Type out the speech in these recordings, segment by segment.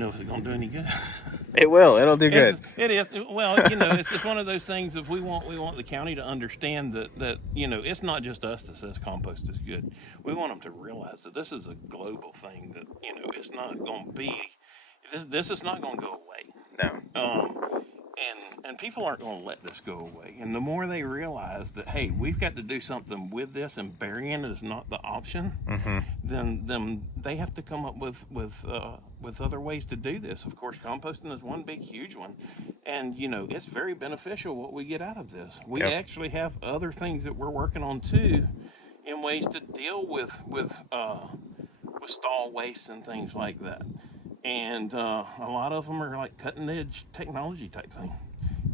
know if it's going to do any good. It will. It'll do good. It is. Well, you know, it's one of those things. If we want the county to understand that you know, it's not just us that says compost is good. We want them to realize that this is a global thing. That, you know, it's not going to be. This is not going to go away. No. And people aren't going to let this go away. And the more they realize that, hey, we've got to do something with this, and burying it is not the option, then they have to come up with other ways to do this. Of course, composting is one big, huge one, and you know, it's very beneficial what we get out of this. We actually have other things that we're working on too, in ways to deal with stall waste and things like that. And a lot of them are like cutting edge technology type thing.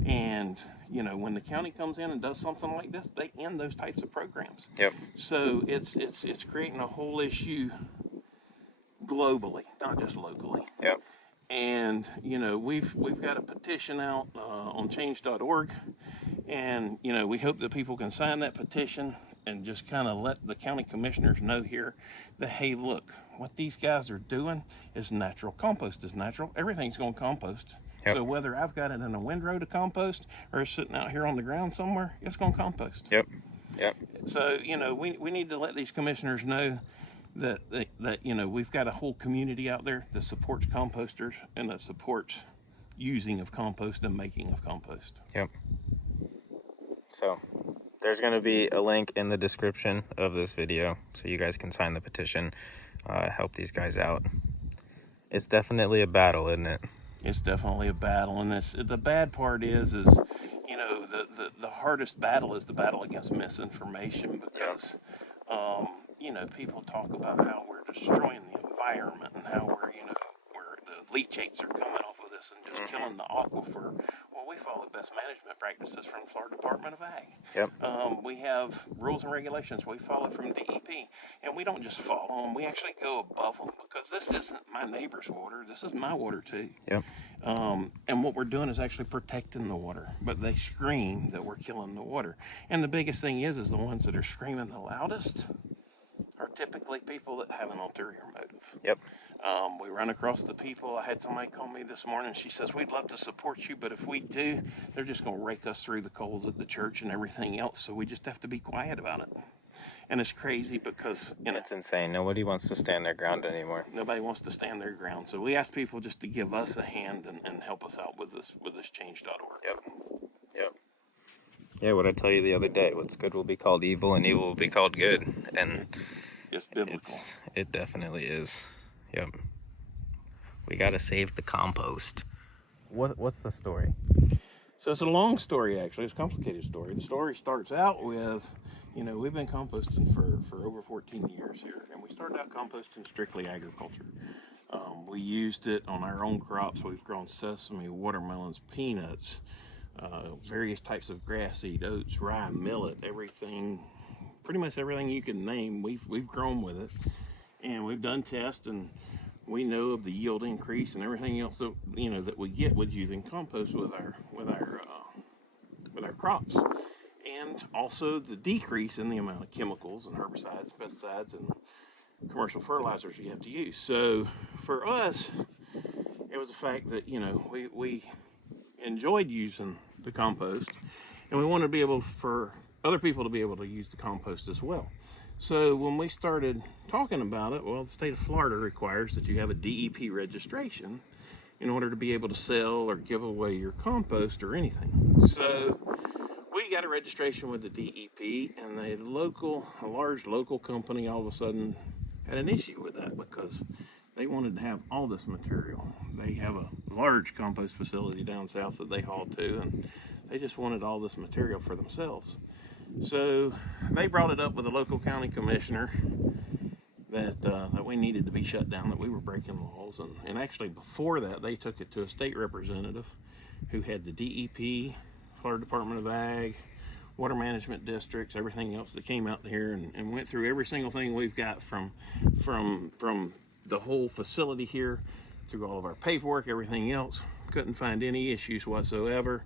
And, you know, when the county comes in and does something like this, they end those types of programs. So it's creating a whole issue globally, not just locally. And, you know, we've got a petition out on change.org. And, you know, we hope that people can sign that petition and just kind of let the county commissioners know here that, hey, look, what these guys are doing is natural. Compost is natural. Everything's going to compost. So whether I've got it in a windrow to compost or it's sitting out here on the ground somewhere, it's going to compost. So, you know, we need to let these commissioners know that you know, we've got a whole community out there that supports composters and that supports using of compost and making of compost. So there's going to be a link in the description of this video so you guys can sign the petition, help these guys out. It's definitely a battle, isn't it? It's definitely a battle, and the bad part is you know, the hardest battle is the battle against misinformation, because you know, people talk about how we're destroying the environment and how we're, you know, where the leachates are coming off of this and just killing the aquifer. Well, we follow best management practices from the Florida Department of Ag. We have rules and regulations we follow from DEP, and we don't just follow them, we actually go above them, because this isn't my neighbor's water, this is my water too. And what we're doing is actually protecting the water, but they scream that we're killing the water. And the biggest thing is the ones that are screaming the loudest are typically people that have an ulterior motive. We run across the people. I had somebody call me this morning. She says, we'd love to support you, but if we do, they're just going to rake us through the coals at the church and everything else. So we just have to be quiet about it. And it's crazy because, you know, it's insane. Nobody wants to stand their ground anymore. Nobody wants to stand their ground. So we ask people just to give us a hand and help us out with this change.org. Yeah, what I tell you the other day, what's good will be called evil and evil will be called good. And it's biblical. It definitely is. We got to save the compost. What's the story? So it's a long story, actually. It's a complicated story. The story starts out with, you know, we've been composting for over 14 years here, and we started out composting strictly agriculture. We used it on our own crops. We've grown sesame, watermelons, peanuts, various types of grass seed, oats, rye, millet, everything, pretty much everything you can name, we've grown with it. And we've done tests, and we know of the yield increase and everything else that, you know, that we get with using compost with our crops, and also the decrease in the amount of chemicals and herbicides, pesticides, and commercial fertilizers you have to use. So for us, it was the fact that, you know, we enjoyed using the compost, and we wanted to be able for other people to be able to use the compost as well. So when we started talking about it, well, the state of Florida requires that you have a DEP registration in order to be able to sell or give away your compost or anything. So we got a registration with the DEP, and a large local company all of a sudden had an issue with that because they wanted to have all this material. They have a large compost facility down south that they haul to, and they just wanted all this material for themselves. So they brought it up with the local county commissioner that we needed to be shut down, that we were breaking laws. And actually before that, they took it to a state representative who had the DEP, Florida Department of Ag, water management districts, everything else that came out here, and went through every single thing we've got from the whole facility here, through all of our paperwork, everything else. Couldn't find any issues whatsoever,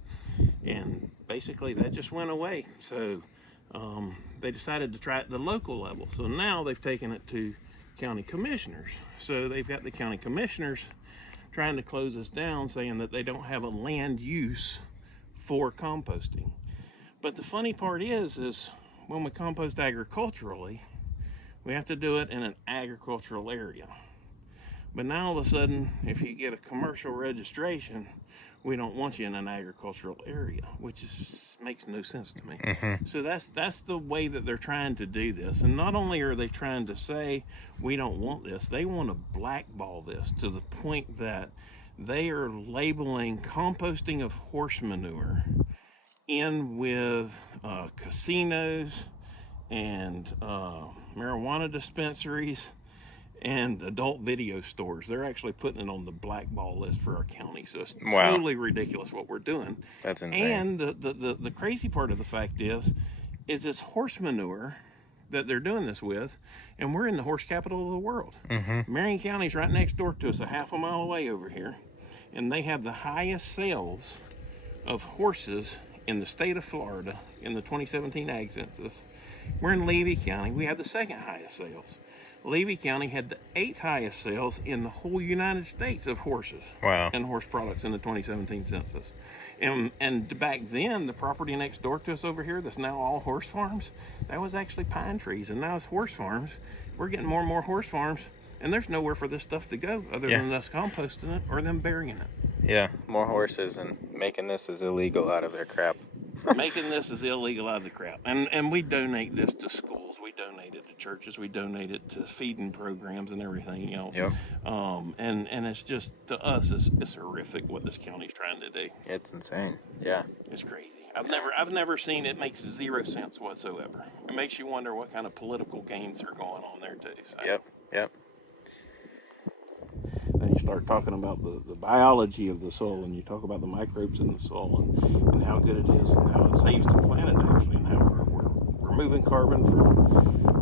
and basically that just went away. So they decided to try it at the local level. So now they've taken it to county commissioners. So they've got the county commissioners trying to close us down, saying that they don't have a land use for composting. But the funny part is when we compost agriculturally, we have to do it in an agricultural area. But now all of a sudden, if you get a commercial registration, we don't want you in an agricultural area, which makes no sense to me. So that's the way that they're trying to do this. And not only are they trying to say we don't want this, they want to blackball this to the point that they are labeling composting of horse manure in with casinos and marijuana dispensaries and adult video stores. They're actually putting it on the blackball list for our county. So it's totally ridiculous what we're doing. That's insane. And the crazy part of the fact is this horse manure that they're doing this with, and we're in the horse capital of the world. Marion County's right next door to us, a half a mile away over here, and they have the highest sales of horses in the state of Florida in the 2017 Ag Census. We're in Levy County. We have the second highest sales. Levy County had the 8th highest sales in the whole United States of horses and horse products in the 2017 census. And back then, the property next door to us over here that's now all horse farms, that was actually pine trees, and now it's horse farms. We're getting more and more horse farms, and there's nowhere for this stuff to go other than us composting it or them burying it. Yeah, more horses, and making this is illegal out of their crap. Making this is illegal out of the crap. And we donate this to schools. We donate it to churches. We donate it to feeding programs and everything else. And it's just, to us, it's horrific what this county's trying to do. It's insane. Yeah. It's crazy. I've never seen it. Makes zero sense whatsoever. It makes you wonder what kind of political games are going on there too. So. Yep. Then you start talking about the biology of the soil, and you talk about the microbes in the soil and how good it is and how it saves the planet actually, and how we're removing carbon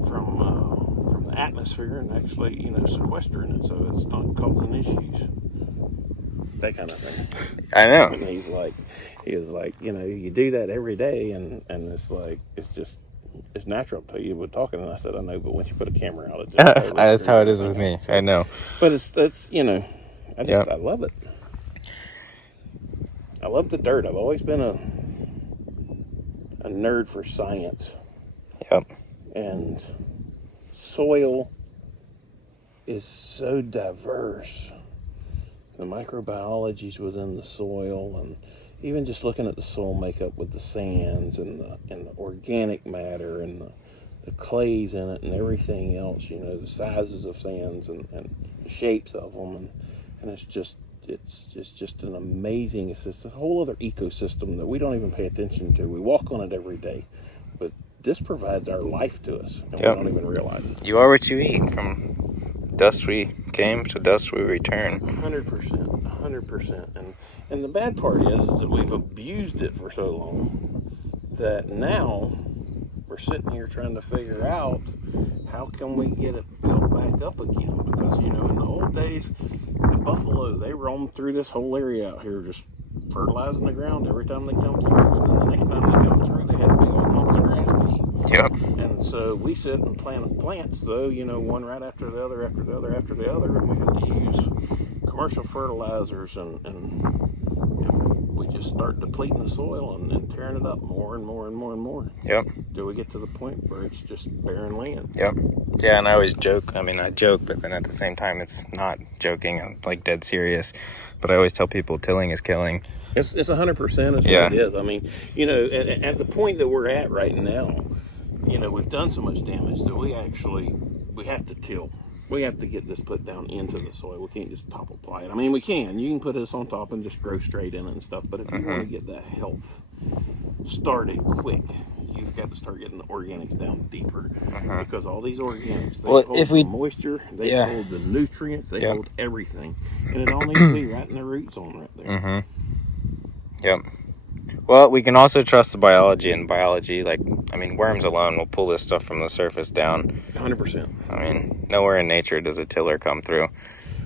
from the atmosphere and actually sequestering it so it's not causing issues. That kind of thing. I know. And he was like, you do that every day, and it's like it's natural to you with talking. And I said, I know, but once you put a camera out, it just that's how it is with me. I know. But it's I love it. I love the dirt. I've always been a nerd for science. And soil is so diverse. The microbiologies within the soil, and even just looking at the soil makeup with the sands and the organic matter and the clays in it and everything else, the sizes of sands and the shapes of them, and it's just an amazing, it's a whole other ecosystem that we don't even pay attention to. We walk on it every day, but this provides our life to us, and we don't even realize it. You are what you eat. From dust we came, to dust we return. 100%. And the bad part is that we've abused it for so long that now we're sitting here trying to figure out how can we get it built back up again. Because, in the old days, the buffalo, they roamed through this whole area out here just fertilizing the ground every time they come through. And then the next time they come through, they had big old lumps of grass to eat. And so we sit and plant plants, though, one right after the other, after the other, after the other, and we had to use commercial fertilizers, and we just start depleting the soil and tearing it up more and more and more and more. Till we get to the point where it's just barren land. Yeah, and I always joke. I mean, I joke, but then at the same time, it's not joking. I'm like dead serious. But I always tell people tilling is killing. It's 100% is what it is. I mean, at the point that we're at right now, we've done so much damage that we have to till. We have to get this put down into the soil. We can't just top apply it. I mean, you can put this on top and just grow straight in it and stuff. But if you want to get that health started quick, you've got to start getting the organics down deeper. Because all these organics, they hold the moisture, they hold the nutrients, they hold everything. And it all needs to be right in the root zone right there. Well, we can also trust the biology, and worms alone will pull this stuff from the surface down. 100%. I mean, nowhere in nature does a tiller come through.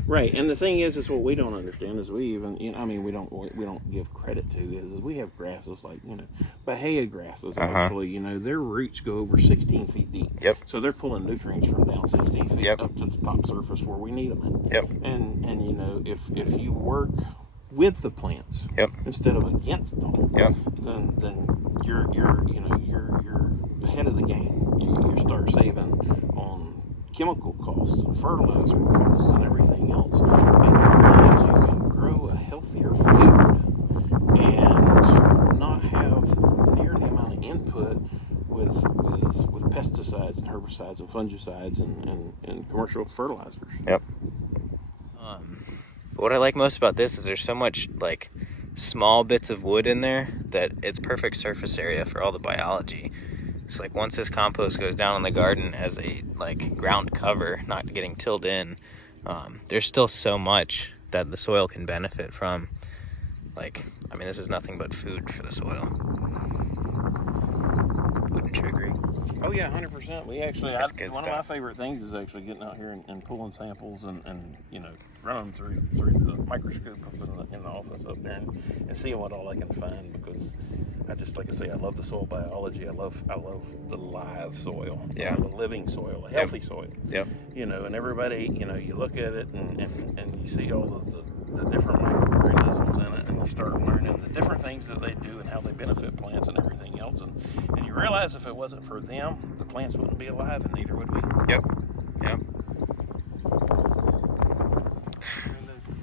Right, and the thing is what we don't understand is we even, we don't give credit to is we have grasses like, Bahia grasses actually, their roots go over 16 feet deep. Yep. So they're pulling nutrients from down 16 feet up to the top surface where we need them at. Yep. And if you work with the plants instead of against them, then you're ahead of the game. You start saving on chemical costs and fertilizer costs and everything else, and you realize you can grow a healthier food and not have near the amount of input with pesticides and herbicides and fungicides and commercial fertilizers. Yep. What I like most about this is there's so much like small bits of wood in there that it's perfect surface area for all the biology. It's like once this compost goes down in the garden as a like ground cover, not getting tilled in, there's still so much that the soil can benefit from. Like, this is nothing but food for the soil. Wouldn't you agree? Oh yeah, 100%. We actually, That's good one stuff. of my favorite things is actually getting out here and pulling samples and running them through the microscope up in the office up there and seeing what all I can find, because I just, like I say, I love the soil biology. I love the live soil, Yeah. the living soil, a healthy soil. Yep. And everybody, you look at it and you see all the different microorganisms in it, and you start learning the different things that they do and how they benefit plants and everything else, and you realize if it wasn't for them, the plants wouldn't be alive, and neither would we. Yep.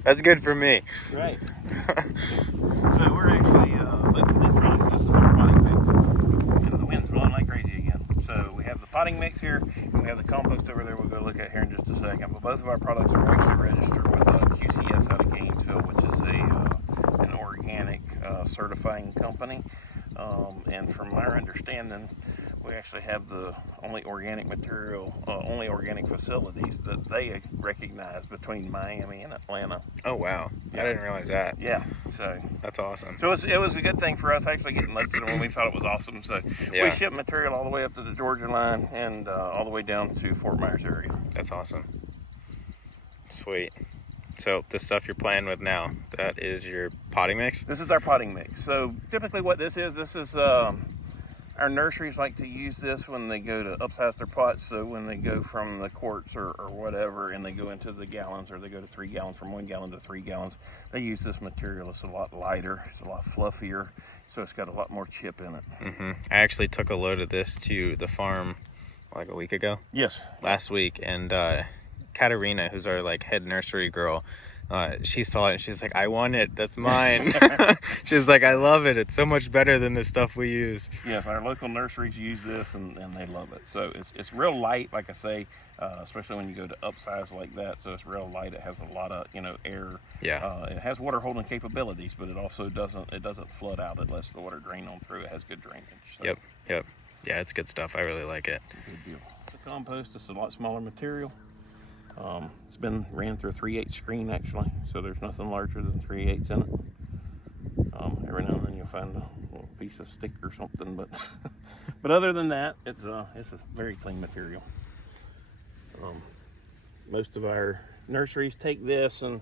That's good for me. Right. So we're actually, this is our potting mix. The wind's blowing like crazy again. So we have the potting mix here, and we have the compost over there we'll go look at here in just a second. But both of our products are actually registered with QCS out of Gainesville, which is an organic certifying company. And from our understanding, we actually have the only organic facilities that they recognize between Miami and Atlanta. Oh wow, I didn't realize that. Yeah, so That's awesome. it was a good thing for us actually getting listed when we thought it was awesome. So we ship material all the way up to the Georgia line and all the way down to Fort Myers area. That's awesome. Sweet. So the stuff you're playing with now, that is your potting mix? This is our potting mix. So typically what this is our nurseries like to use this when they go to upsize their pots. So when they go from the quarts or whatever, and they go into the gallons, or they go to 3 gallons, from 1 gallon to 3 gallons, they use this material. It's a lot lighter, it's a lot fluffier, so it's got a lot more chip in it. Mm-hmm. I actually took a load of this to the farm like a week ago. Yes. Last week, and Katarina, who's our like head nursery girl, she saw it and she's like, I want it, that's mine. She's like, I love it, it's so much better than the stuff we use. Yes, our local nurseries use this and they love it. So it's real light, like I say, especially when you go to upsize like that. So it's real light, it has a lot of air. Yeah. It has water holding capabilities, but it also doesn't flood out. It lets the water drain on through. It has good drainage. So. Yep. Yeah, it's good stuff. I really like it. Good deal. The compost is a lot smaller material. It's been ran through a 3/8 screen actually, so there's nothing larger than 3/8 in it. Every now and then you'll find a little piece of stick or something, but but other than that, it's a very clean material. Most of our nurseries take this, and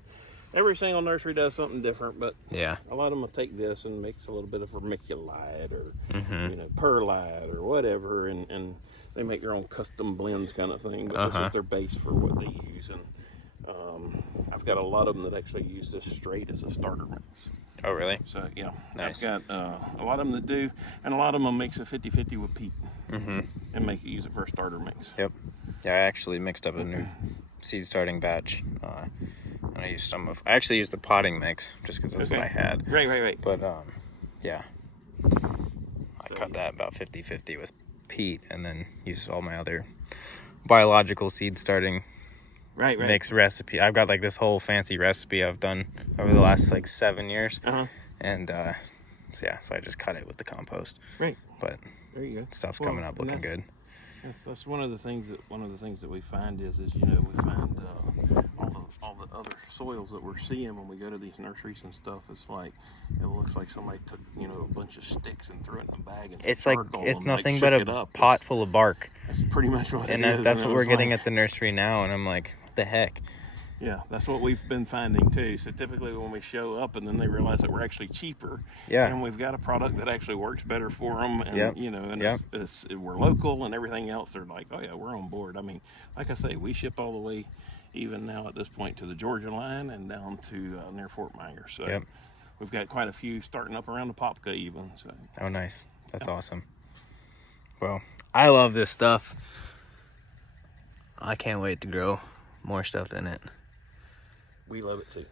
every single nursery does something different, but yeah, a lot of them will take this and mix a little bit of vermiculite or perlite or whatever, and they make their own custom blends kind of thing, but this is their base for what they use. And I've got a lot of them that actually use this straight as a starter mix. Oh really? So yeah, nice. I've got a lot of them that do, and a lot of them mix a 50-50 with peat and use it for a starter mix. Yep. Yeah, I actually mixed up a new seed starting batch, and I actually used the potting mix just because that's what I had. Right. But yeah, I cut that about 50-50 with peat, and then used all my other biological seed starting mix recipe. I've got like this whole fancy recipe I've done over the last like 7 years, and so I just cut it with the compost. Right. But there you go. Stuff's coming up looking good. That's one of the things that we find is we find all the other soils that we're seeing when we go to these nurseries and stuff. It's like it looks like somebody took a bunch of sticks and threw it in a bag. And it's like it's nothing but a pot full of bark. That's pretty much what it is. And that's what we're getting at the nursery now. And I'm like, what the heck? Yeah, that's what we've been finding too. So typically when we show up and then they realize that we're actually cheaper, and we've got a product that actually works better for them, and you know, and we're local and everything else, they're like, oh yeah, we're on board. I mean, like I say, we ship all the way, even now at this point, to the Georgia line and down to near Fort Myers. So we've got quite a few starting up around the Popka even. So. Oh, nice. That's awesome. Well, I love this stuff. I can't wait to grow more stuff in it. We love it too.